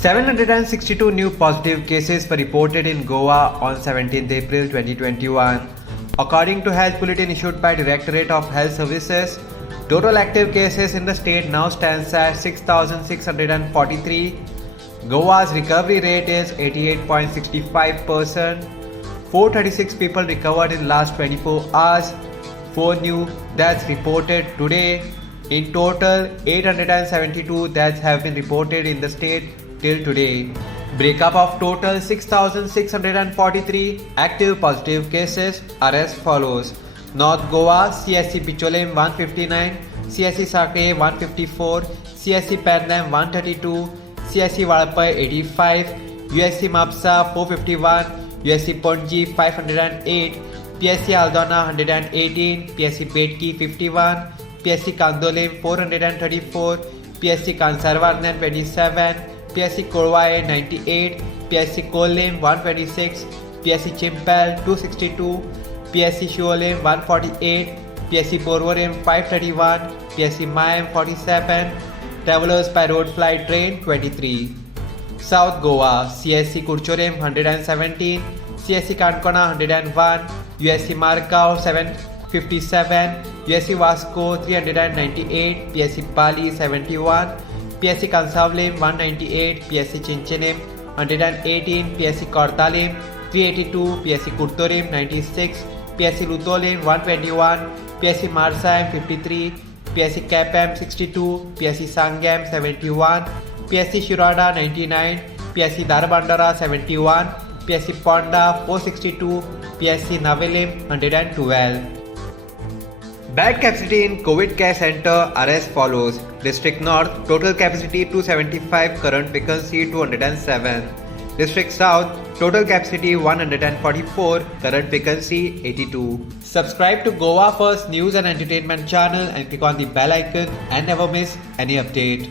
762 new positive cases were reported in Goa on 17th April 2021. According to Health Bulletin issued by Directorate of Health Services, total active cases in the state now stands at 6,643. Goa's recovery rate is 88.65%. 436 people recovered in last 24 hours. 4 new deaths reported today. In total, 872 deaths have been reported in the state till today. Breakup of total 6,643 active positive cases are as follows. North Goa, CSC Picholim 159, CSC Sakre 154, CSC Pandam 132, CSC Valpai 85, USC Mapsa 451, USC Ponji 508, PSC Aldona 118, PSC Betki 51, PSC Kandolim 434, PSC Kansarvarnan 27, PSC Korwae 98, PSC Kolim 126, PSC Chimpel 262, PSC Shuolim 148, PSC Borvorim 531, PSC Mayam 47, Travelers by road flight train 23. South Goa, CSC Kurchorim 117, CSC Kankona 101, USC Markau 757, USC Vasco 398, PSC Pali 71, PSC Kansavlim 198, PSC Chinchinim 118, PSC Kortalim 382, PSC Kurtorim 96, PSC Lutolim 121, PSC Marsayam 53, PSC Kapam 62, PSC Sangam 71, PSC Shirada 99, PSC Darbandara 71, PSC Ponda 462, PSC Navelim 112. Bed capacity in COVID care center are as follows. District North, total capacity 275, current vacancy 207. District South, total capacity 144, current vacancy 82. Subscribe to Goa First News and Entertainment channel and click on the bell icon and never miss any update.